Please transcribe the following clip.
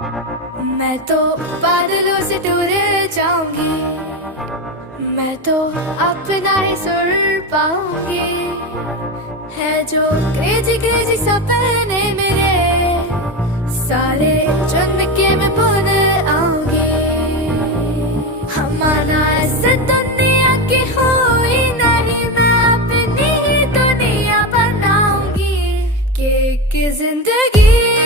मैं तो बादलों से दूर जाऊंगी, मैं तो अपना ही सुर पाऊंगी। है जो क्रेजी क्रेजी सपने मेरे, सारे चुन के मैं भूल आऊंगी। हमारा ऐसे दुनिया की हुई नहीं, मैं अपनी ही दुनिया बनाऊंगी। कि जिंदगी